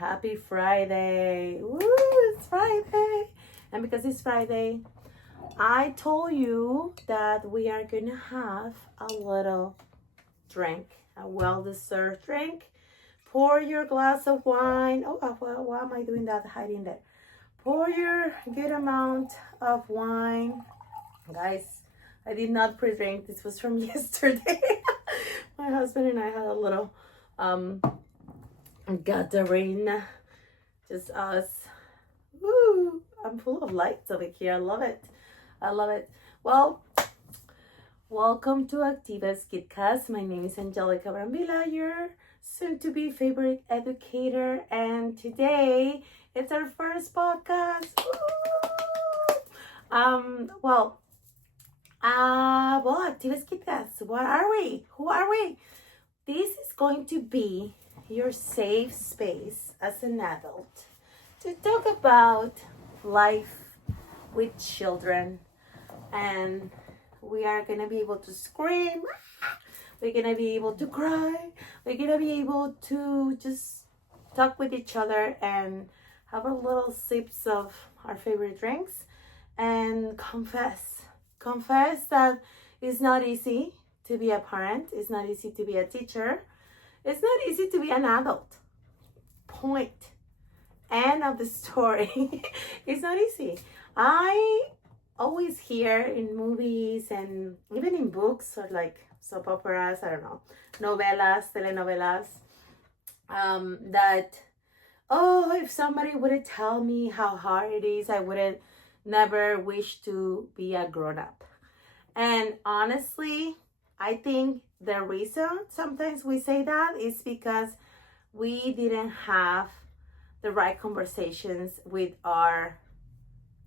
Happy Friday. Woo, it's Friday. And because it's Friday, I told you that we are going to have a little drink, a well-deserved drink. Pour your glass of wine. Oh, why am I doing that, hiding there? Pour your good amount of wine. Guys, I did not pre-drink. This was from yesterday. My husband and I had a little gathering, just us. Woo! I'm full of lights over here. I love it. Well, welcome to Activas Kidcast. My name is Angelica Brambilla, your soon-to-be favorite educator, and today it's our first podcast. Woo! Activas Kidcast. What are we? Who are we? This is going to be your safe space as an adult to talk about life with children, and we are gonna be able to scream, we're gonna be able to cry, we're gonna be able to just talk with each other and have a little sips of our favorite drinks and confess that it's not easy to be a parent, it's not easy to be a teacher, it's not easy to be an adult. Point. End of the story. It's not easy. I always hear in movies and even in books or like soap operas, I don't know, novelas, telenovelas, that, if somebody would tell me how hard it is, I wouldn't never wish to be a grown-up. And honestly, I think the reason sometimes we say that is because we didn't have the right conversations with our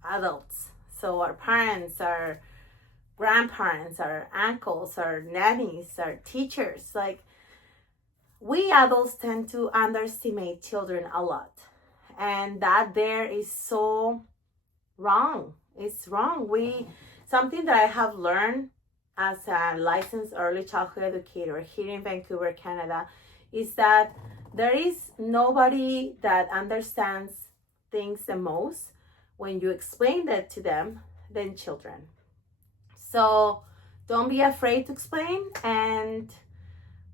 adults. So our parents, our grandparents, our uncles, our nannies, our teachers, like we adults tend to underestimate children a lot. And that there is so wrong. It's wrong. Something that I have learned as a licensed early childhood educator here in Vancouver, Canada, is that there is nobody that understands things the most when you explain that to them than children. So don't be afraid to explain, and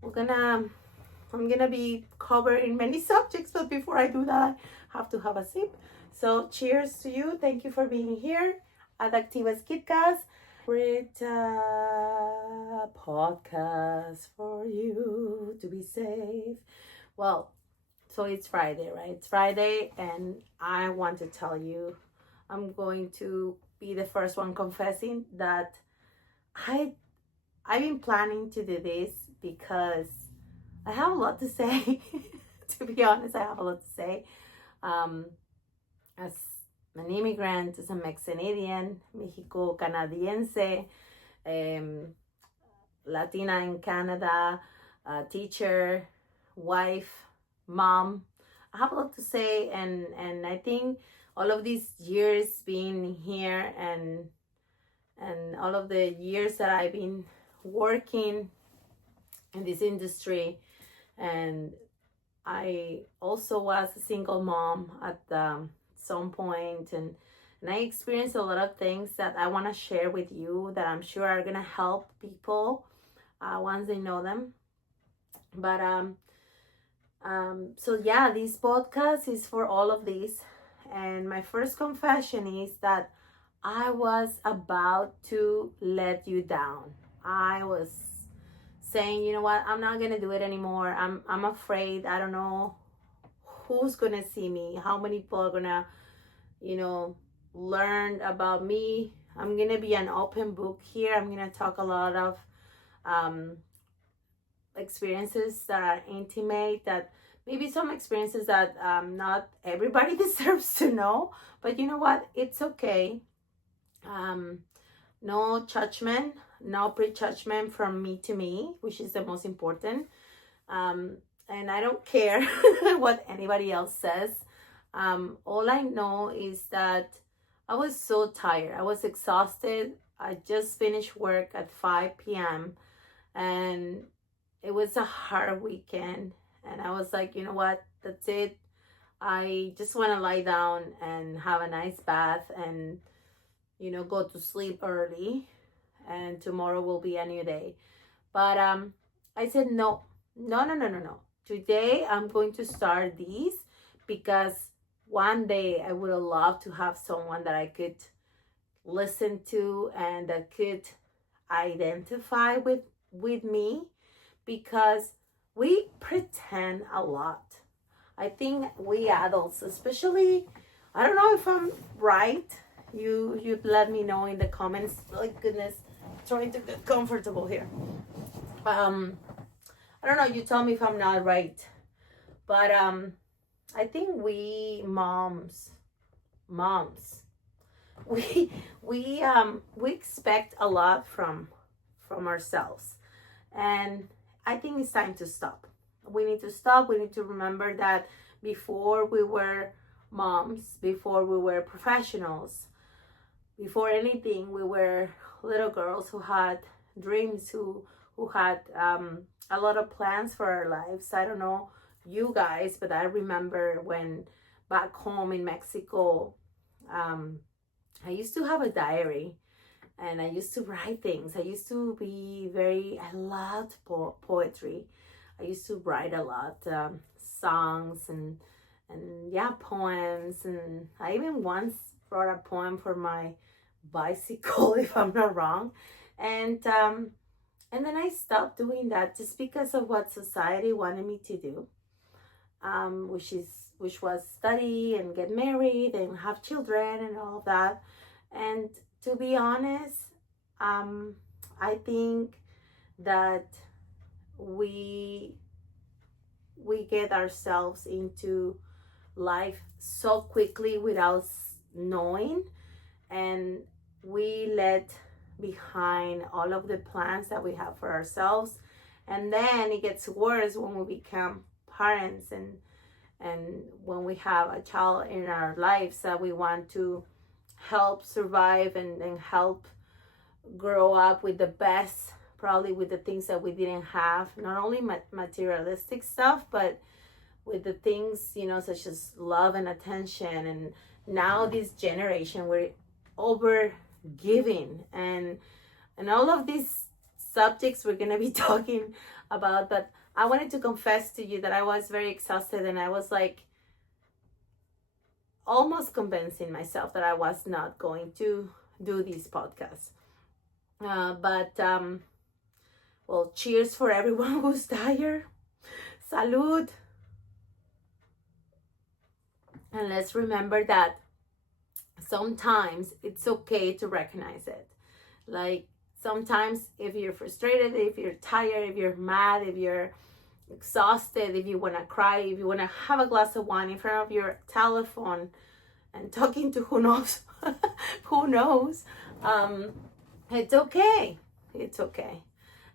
I'm gonna be covering many subjects, but before I do that, I have to have a sip. So cheers to you. Thank you for being here at Activas Kidcast. Great podcast for you to be safe. Well, so it's Friday, right? It's Friday, and I want to tell you, I'm going to be the first one confessing that I've been planning to do this because I have a lot to say. To be honest, I have a lot to say. As an immigrant, as a Mexican, Mexico-Canadiense, Latina in Canada, teacher, wife, mom, I have a lot to say, and I think all of these years being here and all of the years that I've been working in this industry, and I also was a single mom at some point, and I experienced a lot of things that I want to share with you that I'm sure are gonna help people once they know them. But so yeah, this podcast is for all of this. And my first confession is that I was about to let you down. I was saying, you know what, I'm not gonna do it anymore. I'm afraid. I don't know who's gonna see me, how many people are gonna, learn about me. I'm gonna be an open book here. I'm gonna talk a lot of experiences that are intimate, that maybe some experiences that not everybody deserves to know, but you know what, it's okay. No judgment, no prejudgment from me to me, which is the most important. And I don't care what anybody else says. All I know is that I was so tired. I was exhausted. I just finished work at 5 p.m. and it was a hard weekend. And I was like, you know what? That's it. I just want to lie down and have a nice bath and, go to sleep early, and tomorrow will be a new day. But I said, no, no, no, no, no, no. Today I'm going to start these because one day I would have loved to have someone that I could listen to and that could identify with me, because we pretend a lot. I think we adults, especially, I don't know if I'm right. You'd let me know in the comments. Like, goodness, trying to get comfortable here. I don't know. You tell me if I'm not right, but I think we moms, we we expect a lot from ourselves, and I think it's time to stop. We need to stop. We need to remember that before we were moms, before we were professionals, before anything, we were little girls who had dreams, who had a lot of plans for our lives. I don't know you guys, but I remember when back home in Mexico, I used to have a diary and I used to write things. I loved poetry. I used to write a lot, songs and yeah, poems. And I even once wrote a poem for my bicycle, if I'm not wrong. And then I stopped doing that just because of what society wanted me to do, which was study and get married and have children and all of that. And to be honest, I think that we get ourselves into life so quickly without knowing, and we let behind all of the plans that we have for ourselves. And then it gets worse when we become parents, and when we have a child in our lives that we want to help survive and help grow up with the best, probably with the things that we didn't have, not only materialistic stuff, but with the things, such as love and attention. And now this generation, we're over giving, and all of these subjects we're going to be talking about. But I wanted to confess to you that I was very exhausted, and I was like almost convincing myself that I was not going to do these podcasts. But well, cheers for everyone who's tired. Salud. And let's remember that sometimes it's okay to recognize it. Like, sometimes if you're frustrated, if you're tired, if you're mad, if you're exhausted, if you want to cry, if you want to have a glass of wine in front of your telephone and talking to who knows who knows, it's okay. It's okay.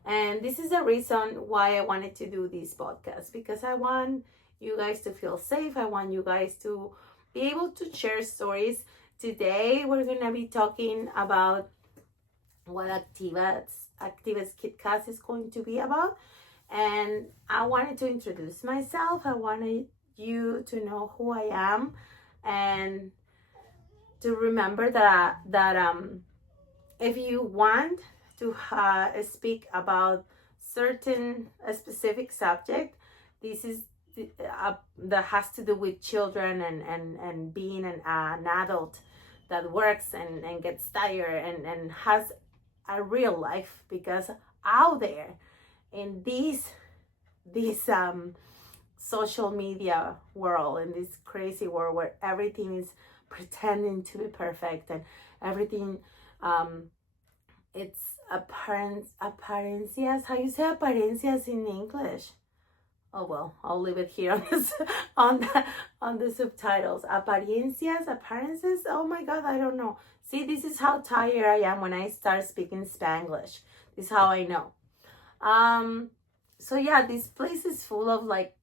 And this is the reason why I wanted to do this podcast, because I want you guys to feel safe. I want you guys to be able to share stories. Today we're going to be talking about what Activas Kidcast is going to be about. And I wanted to introduce myself. I wanted you to know who I am, and to remember that if you want to speak about a specific subject, this is that has to do with children and being an adult that works and gets tired and has a real life, because out there in this social media world, in this crazy world where everything is pretending to be perfect and everything, it's apparencias. How you say apparencias in English? Oh well, I'll leave it here on the subtitles. Apparences. Oh my God, I don't know. See, this is how tired I am when I start speaking Spanglish. This is how I know. So yeah, this place is full of like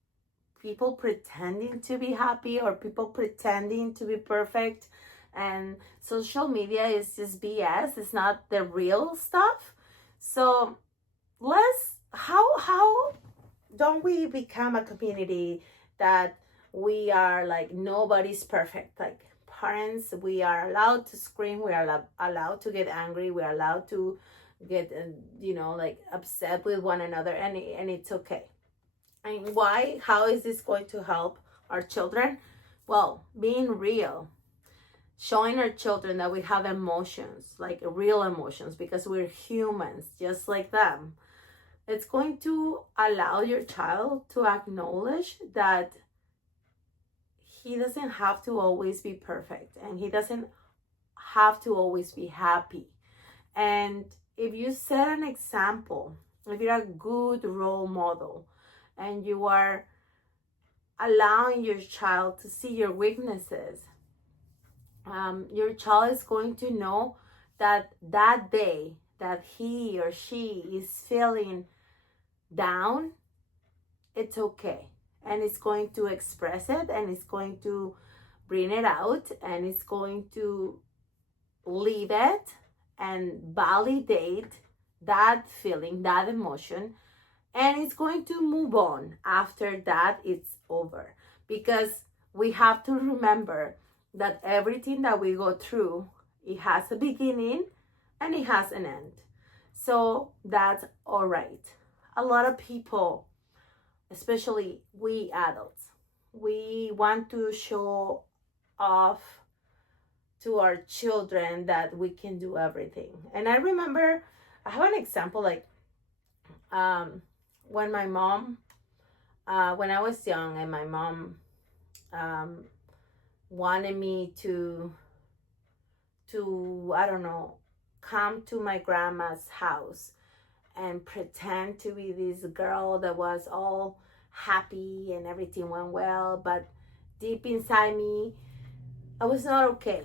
people pretending to be happy or people pretending to be perfect, and social media is just BS. It's not the real stuff. So how don't we become a community that we are like, nobody's perfect. Like parents, we are allowed to scream, we are allowed to get angry, we are allowed to get like upset with one another, and it's okay. And why? How is this going to help our children? Well, being real, showing our children that we have emotions, like real emotions, because we're humans just like them. It's going to allow your child to acknowledge that he doesn't have to always be perfect, and he doesn't have to always be happy. And if you set an example, if you're a good role model, and you are allowing your child to see your weaknesses, your child is going to know that that day that he or she is feeling down, it's okay. And it's going to express it, and it's going to bring it out, and it's going to leave it and validate that feeling, that emotion, and it's going to move on after that it's over. Because we have to remember that everything that we go through, it has a beginning and it has an end. So that's all right. A lot of people, especially we adults, we want to show off to our children that we can do everything. And I remember, I have an example, like when my mom, when I was young, and my mom wanted me to I don't know, come to my grandma's house and pretend to be this girl that was all happy and everything went well, but deep inside me, I was not okay.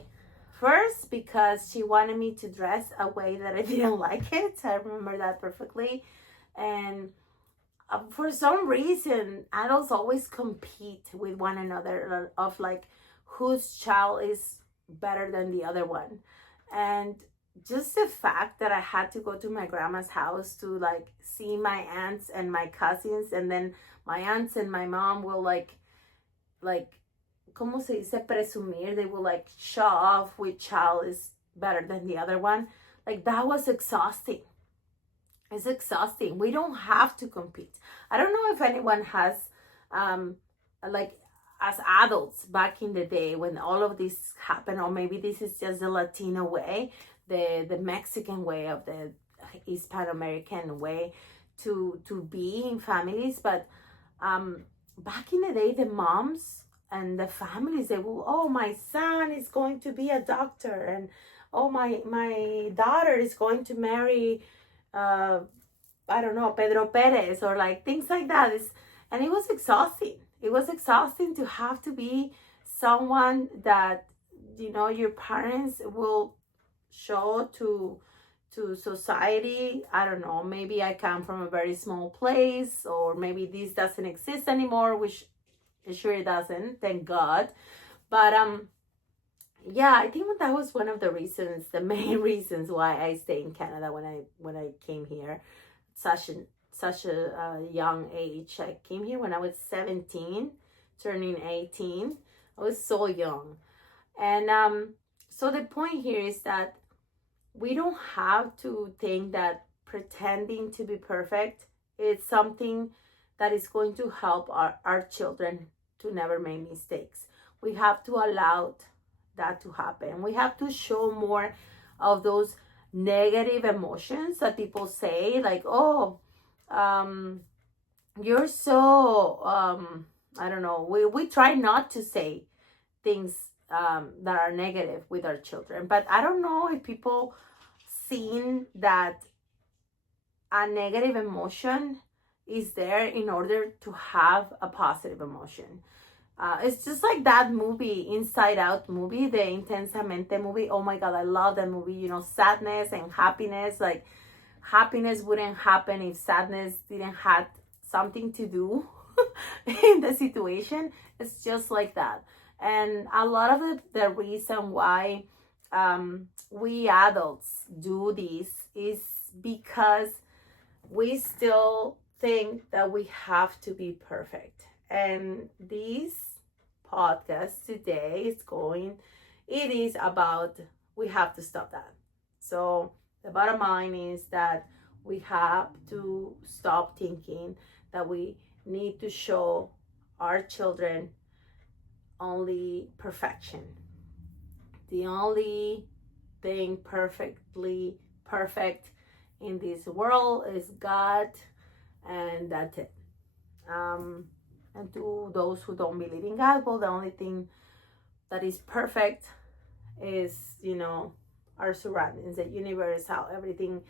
First, because she wanted me to dress a way that I didn't like it. I remember that perfectly. And for some reason, adults always compete with one another of like whose child is better than the other one. And just the fact that I had to go to my grandma's house to like see my aunts and my cousins, and then my aunts and my mom will like ¿cómo se dice? Presumir. They will like show off which child is better than the other one. Like that was exhausting. It's exhausting. We don't have to compete. I don't know if anyone has like as adults back in the day when all of this happened, or maybe this is just the Latino way, the Mexican way, of the Hispano-American way to be in families. But back in the day, the moms and the families, they will, oh, my son is going to be a doctor, and oh, my daughter is going to marry I don't know, Pedro Perez, or like things like that. And it was exhausting. It was exhausting to have to be someone that your parents will show to society. I don't know, maybe I come from a very small place, or maybe this doesn't exist anymore, which sure it doesn't, thank God. But yeah, I think that was one of the reasons, the main reasons why I stayed in Canada when I came here, such a young age. I came here when I was 17, turning 18. I was so young. And so the point here is that we don't have to think that pretending to be perfect is something that is going to help our children to never make mistakes. We have to allow that to happen. We have to show more of those negative emotions that people say, like, oh, you're so I don't know, we try not to say things that are negative with our children. But I don't know if people seen that a negative emotion is there in order to have a positive emotion. It's just like that movie, Inside Out movie, the Intensamente movie. Oh my God, I love that movie. Sadness and happiness. Like, happiness wouldn't happen if sadness didn't have something to do in the situation. It's just like that. And a lot of the reason why we adults do this is because we still think that we have to be perfect. And this podcast today it is about we have to stop that. So the bottom line is that we have to stop thinking that we need to show our children only perfection. The only thing perfect in this world is God, and that's it. And to those who don't believe in God, well, the only thing that is perfect is, our surroundings, the universe, how everything,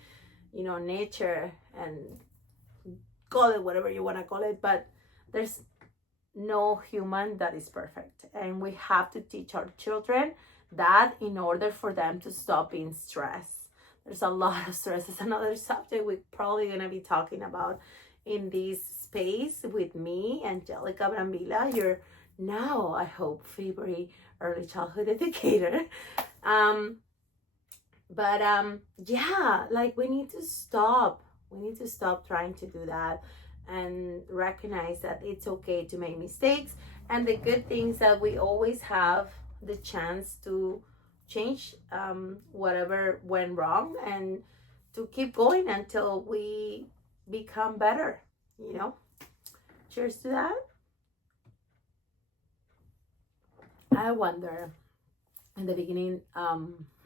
nature, and call it whatever you want to call it, but there's no human that is perfect. And we have to teach our children that in order for them to stop being stressed. There's a lot of stress. It's another subject we're probably going to be talking about in this space with me, Angelica Brambilla, your now, I hope, favorite early childhood educator. Yeah, like we need to stop trying to do that and recognize that it's okay to make mistakes. And the good things that we always have the chance to change whatever went wrong and to keep going until we become better. Cheers to that. I wonder, in the beginning,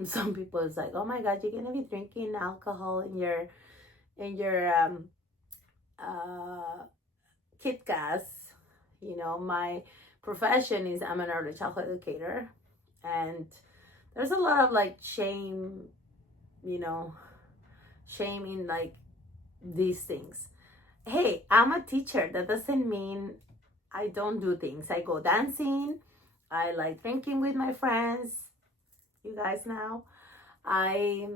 some people is like, oh my God, you're gonna be drinking alcohol in your Kidcast. My profession is I'm an early childhood educator, and there's a lot of like shame in like these things. Hey, I'm a teacher. That doesn't mean I don't do things. I go dancing. I like drinking with my friends. You guys know. I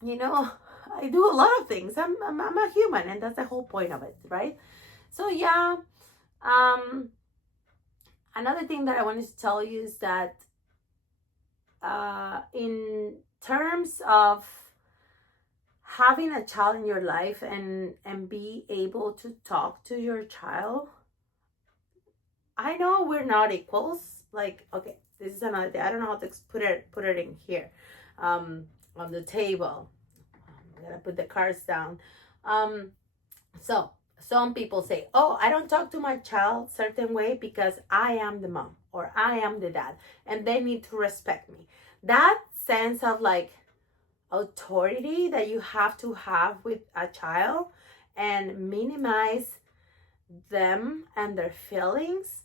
do a lot of things. I'm a human, and that's the whole point of it, right? So yeah, another thing that I wanted to tell you is that in terms of having a child in your life and be able to talk to your child, I know we're not equals. Like, okay, this is another thing. I don't know how to put it in here, on the table. I'm gonna put the cards down. So some people say, oh, I don't talk to my child certain way because I am the mom or I am the dad, and they need to respect me. That sense of like authority that you have to have with a child and minimize them and their feelings,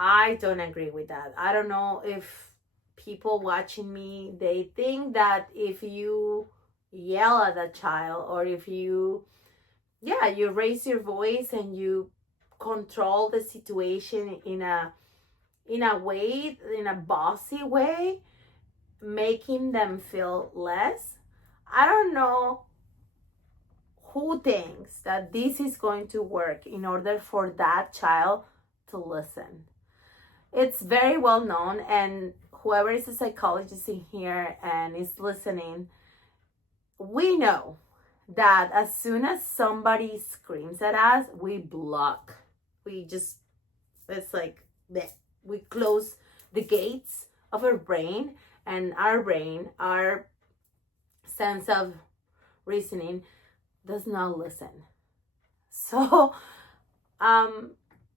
I don't agree with that. I don't know if people watching me, they think that if you yell at a child or if you raise your voice and you control the situation in a bossy way, making them feel less. I don't know who thinks that this is going to work in order for that child to listen. It's very well known, and whoever is a psychologist in here and is listening, we know that as soon as somebody screams at us, we block. It's like we close the gates of our brain, and our sense of reasoning does not listen. So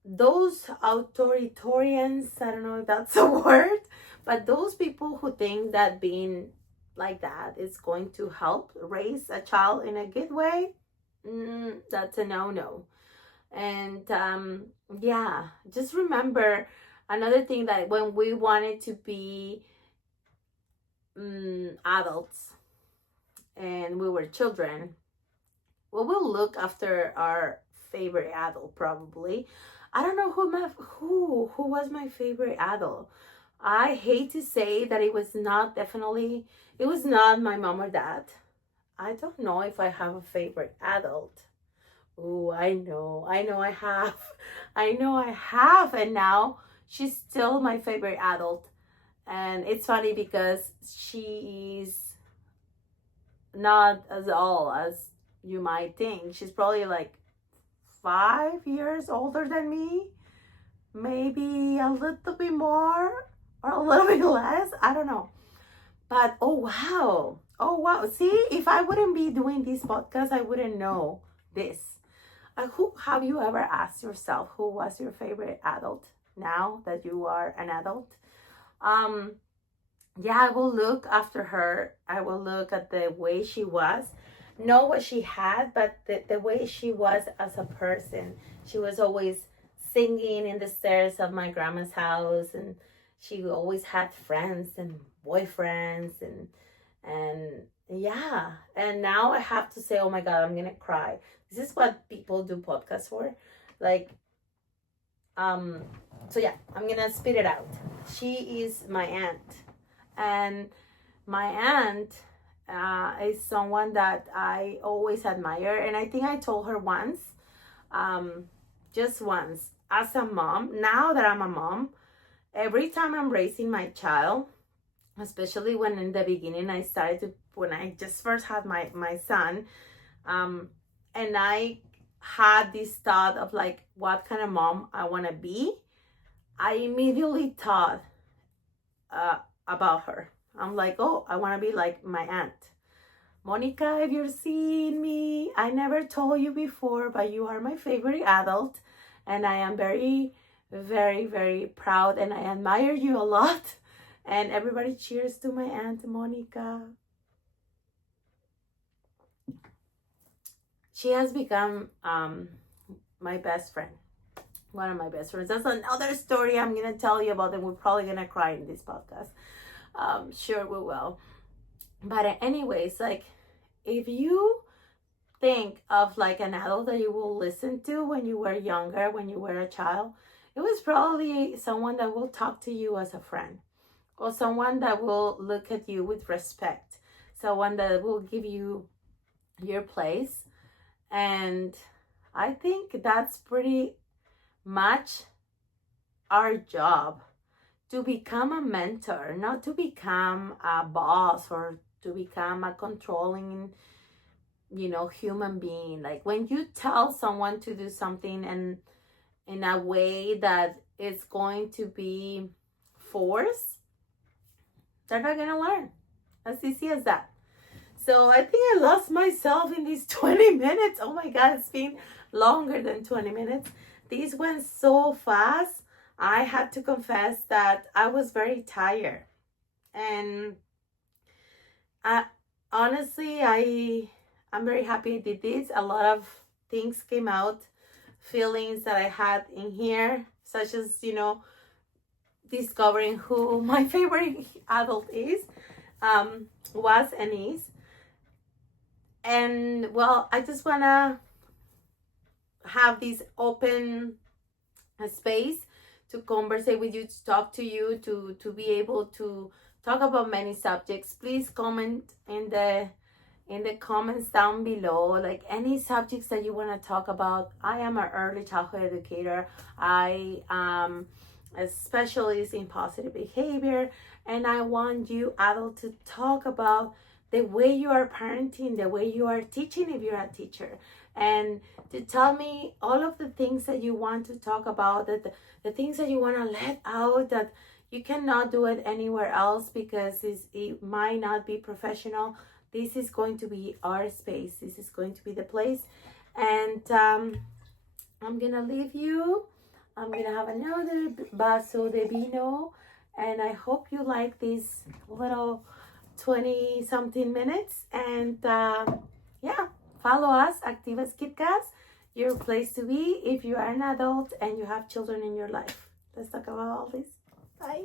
those authoritarians, I don't know if that's a word, but those people who think that being like that is going to help raise a child in a good way, that's a no. And just remember another thing, that when we wanted to be adults and we were children, we will look after our favorite adult probably. I don't know who was my favorite adult. I hate to say that it was not my mom or dad. I don't know if I have a favorite adult. Oh, I know I have. And now she's still my favorite adult. And it's funny because she is not as old as you might think. She's probably like 5 years older than me. maybe a little bit more or a little bit less. I don't know. But oh wow. See, if I wouldn't be doing this podcast, I wouldn't know this. Who have you ever asked yourself who was your favorite adult now that you are an adult? Yeah, I will look after her. I will look at the way she was, know what she had, but the way she was as a person. She was always singing in the stairs of my grandma's house, and she always had friends and boyfriends, and yeah. And now I have to say, oh my God, I'm gonna cry. This is what people do podcasts for. Like, so yeah, I'm gonna spit it out. She is my aunt. And my aunt is someone that I always admire. And I think I told her once, just once, as a mom, now that I'm a mom, every time I'm raising my child, especially when in the beginning when I just first had my son, and I had this thought of like what kind of mom I want to be, I immediately thought about her. I'm like, oh, I want to be like my aunt. Monica, if you're seeing me, I never told you before, but you are my favorite adult. And I am very, very, very proud and I admire you a lot. And everybody cheers to my aunt Monica. She has become my best friend. One of my best friends. That's another story I'm going to tell you about, and we're probably going to cry in this podcast. Sure we will. But anyways, like, if you think of like an adult that you will listen to when you were younger, when you were a child, it was probably someone that will talk to you as a friend, or someone that will look at you with respect, someone that will give you your place. And I think that's pretty much our job, to become a mentor, not to become a boss or to become a controlling, human being. Like, when you tell someone to do something and in a way that it's going to be forced, they're not gonna learn. As easy as that. So I think I lost myself in these 20 minutes. Oh my God, it's been longer than 20 minutes. These went so fast. I had to confess that I was very tired. And honestly, I'm very happy I did this. A lot of things came out, feelings that I had in here, such as, discovering who my favorite adult was and is. And well, I just want to have this open space to conversate with you, to talk to you, to be able to talk about many subjects. Please comment in the comments down below, like any subjects that you want to talk about. I am an early childhood educator. I am a specialist in positive behavior, and I want you adult to talk about the way you are parenting, the way you are teaching if you're a teacher, and to tell me all of the things that you want to talk about, that the things that you want to let out, that you cannot do it anywhere else because it might not be professional. This is going to be our space. This is going to be the place. And I'm going to leave you. I'm going to have another vaso de vino. And I hope you like these little 20 something minutes. And yeah, follow us, Activas Kidcast, your place to be if you are an adult and you have children in your life. Let's talk about all this. Bye.